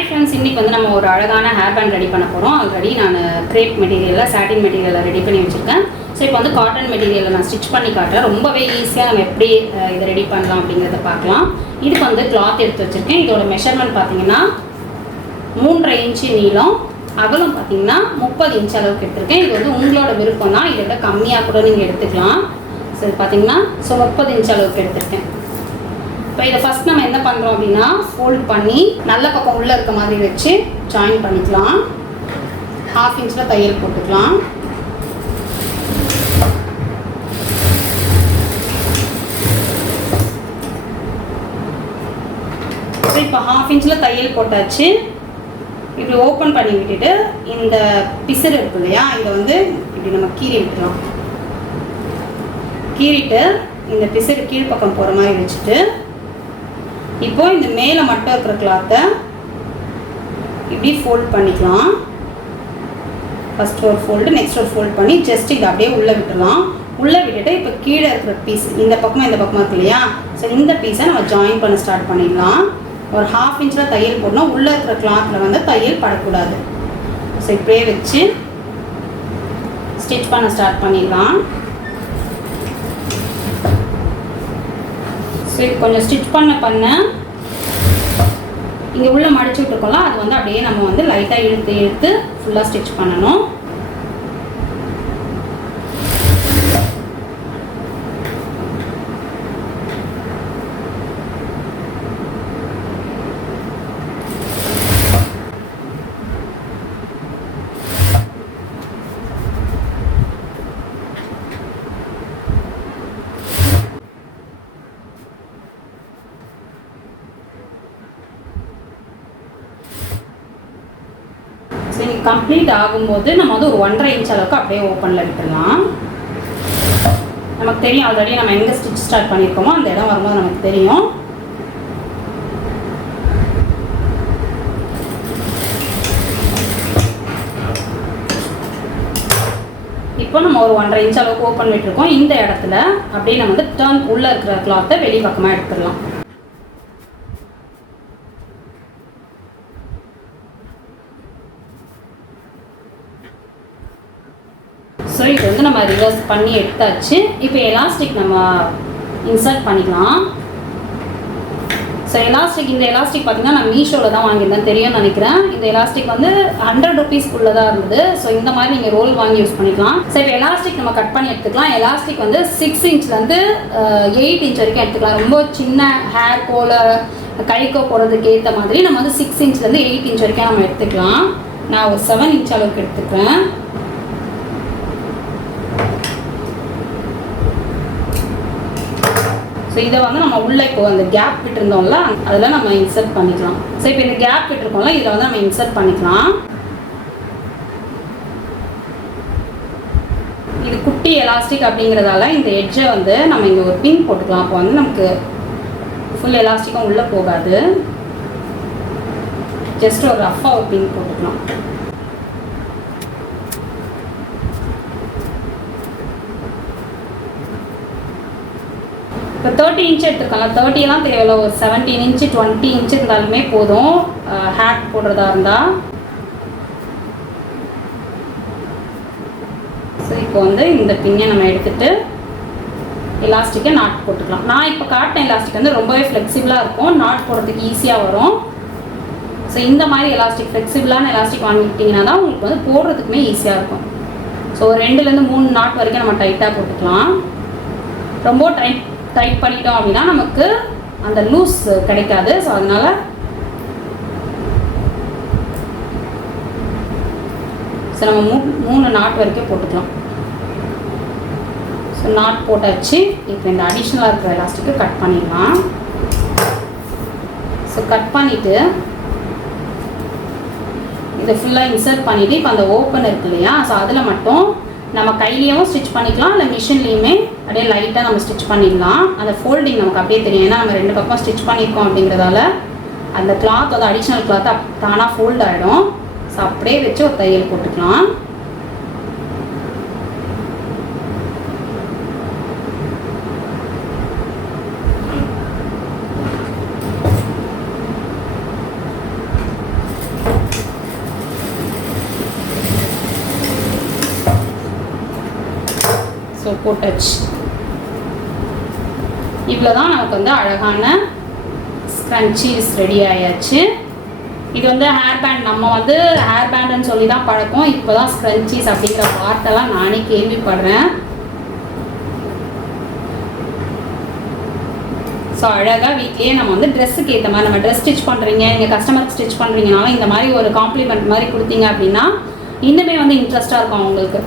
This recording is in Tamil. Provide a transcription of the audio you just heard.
ஹாய் ஃப்ரெண்ட்ஸ், இன்றைக்கி வந்து நம்ம ஒரு அழகான ஹேர் பேண்ட் ரெடி பண்ண போகிறோம். ஆல்ரெடி நான் க்ரேப் மெட்டீரியலில் சாட்டின் மெட்டீரியலில் ரெடி பண்ணி வச்சுருக்கேன். ஸோ இப்போ வந்து காட்டன் மெட்டீரியலில் நான் ஸ்டிச் பண்ணி காட்டுறேன். ரொம்பவே ஈஸியாக நம்ம எப்படி இதை ரெடி பண்ணலாம் அப்படிங்கிறத பார்க்கலாம். இதுக்கு வந்து கிளாத் எடுத்து வச்சுருக்கேன். இதோட மெஷர்மெண்ட் பார்த்தீங்கன்னா 3.5 இன்ச்சு நீளம், அகலம் பார்த்தீங்கன்னா 30 இன்ச் அளவுக்கு எடுத்திருக்கேன். இது வந்து உங்களோட விருப்பம் தான், இதை விட கம்மியாக கூட நீங்கள் எடுத்துக்கலாம். ஸோ இது பார்த்தீங்கன்னா 30 இன்ச் அளவுக்கு எடுத்திருக்கேன். இப்போ இதை ஃபஸ்ட் நம்ம என்ன பண்ணுறோம் அப்படின்னா, ஃபோல்ட் பண்ணி நல்ல பக்கம் உள்ளே இருக்க மாதிரி வச்சு ஜாயின் பண்ணிக்கலாம். 1/2 இன்ச்சில் தையல் போட்டுக்கலாம். இப்போ 1/2 இன்ச்சில் தையல் போட்டாச்சு. இப்படி ஓப்பன் பண்ணி விட்டுட்டு இந்த பிசர் இருக்கு இல்லையா, இதை வந்து இப்படி நம்ம கீறி விட்டுலாம். கீறிட்டு இந்த பிசர் கீழ்ப்பக்கம் போகிற மாதிரி வச்சுட்டு இப்போ இந்த மேலே மட்டும் இருக்கிற கிளாத்தை இப்படி ஃபோல்ட் பண்ணிக்கலாம். ஃபஸ்ட் ஒரு ஃபோல்டு, நெக்ஸ்ட் ஒரு ஃபோல்ட் பண்ணி ஜஸ்ட் இதை அப்படியே உள்ளே விட்டுலாம். உள்ளே விட்டுட்டு இப்போ கீழே இருக்கிற பீஸ் இந்த பக்கமாக இருக்கு இல்லையா, ஸோ இந்த பீஸை நம்ம ஜாயின் பண்ண ஸ்டார்ட் பண்ணிடலாம். ஒரு 1/2 இன்ச்சில் தையல் போடணும். உள்ளே இருக்கிற கிளாத்தில் வந்து தையல் படக்கூடாது. ஸோ இப்படியே வச்சு ஸ்டிச் பண்ண ஸ்டார்ட் பண்ணிடலாம். ஸோ கொஞ்சம் ஸ்டிச் பண்ண இங்கே உள்ளே மடிச்சு விட்டுருக்கோம்ல, அது வந்து அப்படியே நம்ம வந்து லைட்டாக இழுத்து ஃபுல்லாக ஸ்டிச் பண்ணணும். கம்ப்ளீட் ஆகும்போது நம்ம வந்து ஒரு 1.5 இன்ச் அளவுக்கு அப்படியே ஓப்பனில் விட்டுடலாம். நமக்கு தெரியும் ஆல்ரெடி நம்ம எங்கே ஸ்டிச் ஸ்டார்ட் பண்ணியிருக்கோமோ அந்த இடம் வரும்போது நமக்கு தெரியும். இப்போ நம்ம ஒரு 1.5 இன்ச் அளவுக்கு ஓப்பன் விட்டுருக்கோம். இந்த இடத்துல அப்படியே நம்ம வந்து டர்ன் உள்ளே இருக்கிற கிளாத்தை வெளி பக்கமாக எடுத்துடலாம். ஸோ இது வந்து நம்ம ரிவர்ஸ் பண்ணி எடுத்தாச்சு. இப்போ எலாஸ்டிக் நம்ம இன்சர்ட் பண்ணிக்கலாம். ஸோ இந்த எலாஸ்டிக் பார்த்தீங்கன்னா நான் மீஷோவில் தான் வாங்கியிருந்தேன், தெரியும்னு நினைக்கிறேன். இந்த எலாஸ்டிக் வந்து 100 ருபீஸ்க்குள்ளே தான் இருந்தது. ஸோ இந்த மாதிரி நீங்கள் ரோல் வாங்கி யூஸ் பண்ணிக்கலாம். ஸோ இப்போ எலாஸ்டிக் நம்ம கட் பண்ணி எடுத்துக்கலாம். எலாஸ்டிக் வந்து 6 இன்ச்லேருந்து 8 இன்ச் வரைக்கும் எடுத்துக்கலாம். ரொம்ப சின்ன ஹேர் கோல கைக்கோ போகிறதுக்கு ஏற்ற மாதிரி நம்ம வந்து 6 இன்ச்லேருந்து 8 இன்ச் வரைக்கும் நம்ம எடுத்துக்கலாம். நான் ஒரு 7 இன்ச் அளவுக்கு எடுத்துக்கிறேன். ஸோ இதை வந்து நம்ம உள்ளே இப்போ அந்த கேப் விட்டுருந்தோம்ல அதில் நம்ம இன்சர்ட் பண்ணிக்கலாம். ஸோ இப்போ இந்த கேப் விட்டுருக்கோம்ல இதில் வந்து நம்ம இன்சர்ட் பண்ணிக்கலாம். இது குட்டி எலாஸ்டிக் அப்படிங்கிறதால இந்த எட்ஜை வந்து நம்ம இங்கே ஒரு பின் போட்டுக்கலாம். அப்போ வந்து நமக்கு ஃபுல் எலாஸ்டிக்கும் உள்ளே போகாது. ஜஸ்ட் ஒரு ரஃப்பாக ஒரு பின் போட்டுக்கலாம். இப்போ 30 இன்ச் எடுத்துருக்கலாம். 30 தேவையில்ல, ஒரு 17 இன்ச்சு 20 இன்ச்சு இருந்தாலுமே போதும் ஹேட் போடுறதா இருந்தால். ஸோ இப்போ வந்து இந்த பின்னை நம்ம எடுத்துகிட்டு எலாஸ்டிக்கை நாட் போட்டுக்கலாம். நான் இப்போ காட்டின எலாஸ்டிக் வந்து ரொம்பவே ஃப்ளெக்சிபிளாக இருக்கும், நாட் போடுறதுக்கு ஈஸியாக வரும். ஸோ இந்த மாதிரி எலாஸ்டிக் ஃப்ளெக்சிபிளான எலாஸ்டிக் வாங்கிக்கிட்டிங்கன்னா தான் உங்களுக்கு வந்து போடுறதுக்குமே ஈஸியாக இருக்கும். ஸோ ஒரு 2லேருந்து 3 நாட் வரைக்கும் நம்ம டைட்டாக போட்டுக்கலாம். ரொம்ப டைட் பண்ணிட்டோம் அப்படின்னா நமக்கு அந்த லூஸ் கிடைக்காது. ஸோ அதனால நம்ம 3 நாட் வரைக்கும் போட்டுக்கலாம். ஸோ நாட் போட்டாச்சு. இப்போ இந்த அடிஷ்னலாக இருக்கிற எலாஸ்டிக்கு கட் பண்ணிடலாம். ஸோ கட் பண்ணிவிட்டு இதை ஃபுல்லாக இன்சர்ட் பண்ணிவிட்டு இப்போ அந்த ஓப்பன் இருக்கு இல்லையா, ஸோ அதில் மட்டும் நம்ம கையிலையும் ஸ்டிச் பண்ணிக்கலாம், இல்லை மிஷின்லேயுமே அப்படியே லைட்டாக நம்ம ஸ்டிச் பண்ணிடலாம். அந்த ஃபோல்டிங் நமக்கு அப்படியே தெரியும், ஏன்னா நம்ம 2 பக்கம் ஸ்டிச் பண்ணியிருக்கோம் அப்படிங்கிறதால அந்த கிளாத் வந்து அடிஷ்னல் கிளாத்தை தானாக ஃபோல்ட் ஆகிடும். ஸோ அப்படியே வச்சு ஒரு தையல் போட்டுக்கலாம். ஸோ போட்டாச்சு. இவ்வளோ தான் நமக்கு வந்து அழகான ஸ்க்ரன்ச்சீஸ் ரெடி ஆயாச்சு. இது வந்து ஹேர் பேண்ட், நம்ம வந்து ஹேர் பேண்டுன்னு சொல்லி தான் பழக்கம். இப்போ தான் ஸ்க்ரன்ச்சீஸ் அப்படிங்கிற வார்த்தைலாம் நானே கேள்விப்படுறேன். ஸோ அழகாக வீட்லேயே நம்ம வந்து ட்ரெஸ்ஸுக்கு ஏற்ற மாதிரி, நம்ம ட்ரெஸ் ஸ்டிச் பண்ணுறீங்க, நீங்கள் கஸ்டமருக்கு ஸ்டிச் பண்ணுறீங்கனாலும் இந்த மாதிரி ஒரு காம்ப்ளிமெண்ட் மாதிரி கொடுத்தீங்க அப்படின்னா இன்னுமே வந்து இன்ட்ரெஸ்ட்டாக இருக்கும் அவங்களுக்கு.